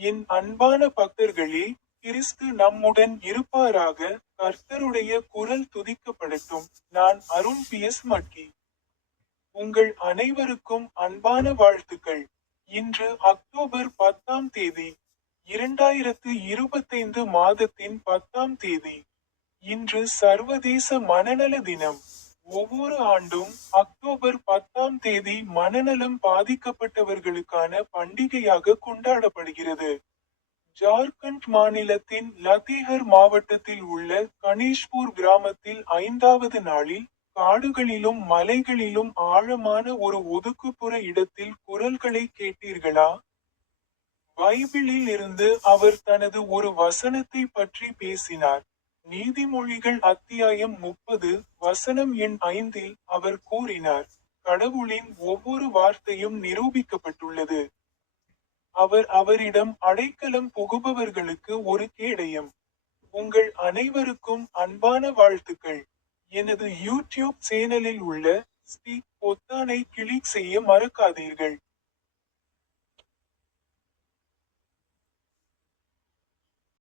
என் அன்பான பக்தர்களே கிறிஸ்து நம்முடன் இருப்பாராக கர்த்தருடைய குரல் துதிக்கப்படட்டும் நான் அருண் பி. எஸ். மக்கி உங்கள் அனைவருக்கும் அன்பான வாழ்த்துக்கள். இன்று அக்டோபர் பத்தாம் தேதி இரண்டாயிரத்து இருபத்தைந்து மாதத்தின் பத்தாம் தேதி இன்று சர்வதேச மனநல தினம். ஒவ்வொரு ஆண்டும் அக்டோபர் பத்தாம் தேதி மனநலம் பாதிக்கப்பட்டவர்களுக்கான பண்டிகையாக கொண்டாடப்படுகிறது. ஜார்க்கண்ட் மாநிலத்தின் லத்தீஹர் மாவட்டத்தில் உள்ள கணேஷ்பூர் கிராமத்தில் ஐந்தாவது நாளில் காடுகளிலும் மலைகளிலும் ஆழமான ஒரு ஒதுக்குப்புற இடத்தில் குரல்களை கேட்டீர்களா? பைபிளில் இருந்து அவர் தனது ஒரு வசனத்தை பற்றி பேசினார். நீதிமொழிகள் அத்தியாயம் முப்பது வசனம் எண் ஐந்தில் அவர் கூறினார் கடவுளின் ஒவ்வொரு வார்த்தையும் நிரூபிக்கப்பட்டுள்ளது. அவர் அவரிடம் அடைக்கலம் புகுபவர்களுக்கு ஒரு கேடயம். உங்கள் அனைவருக்கும் அன்பான வாழ்த்துக்கள். எனது யூடியூப் சேனலில் உள்ள ஸ்பீக் பொத்தானை கிளிக் செய்ய மறக்காதீர்கள்.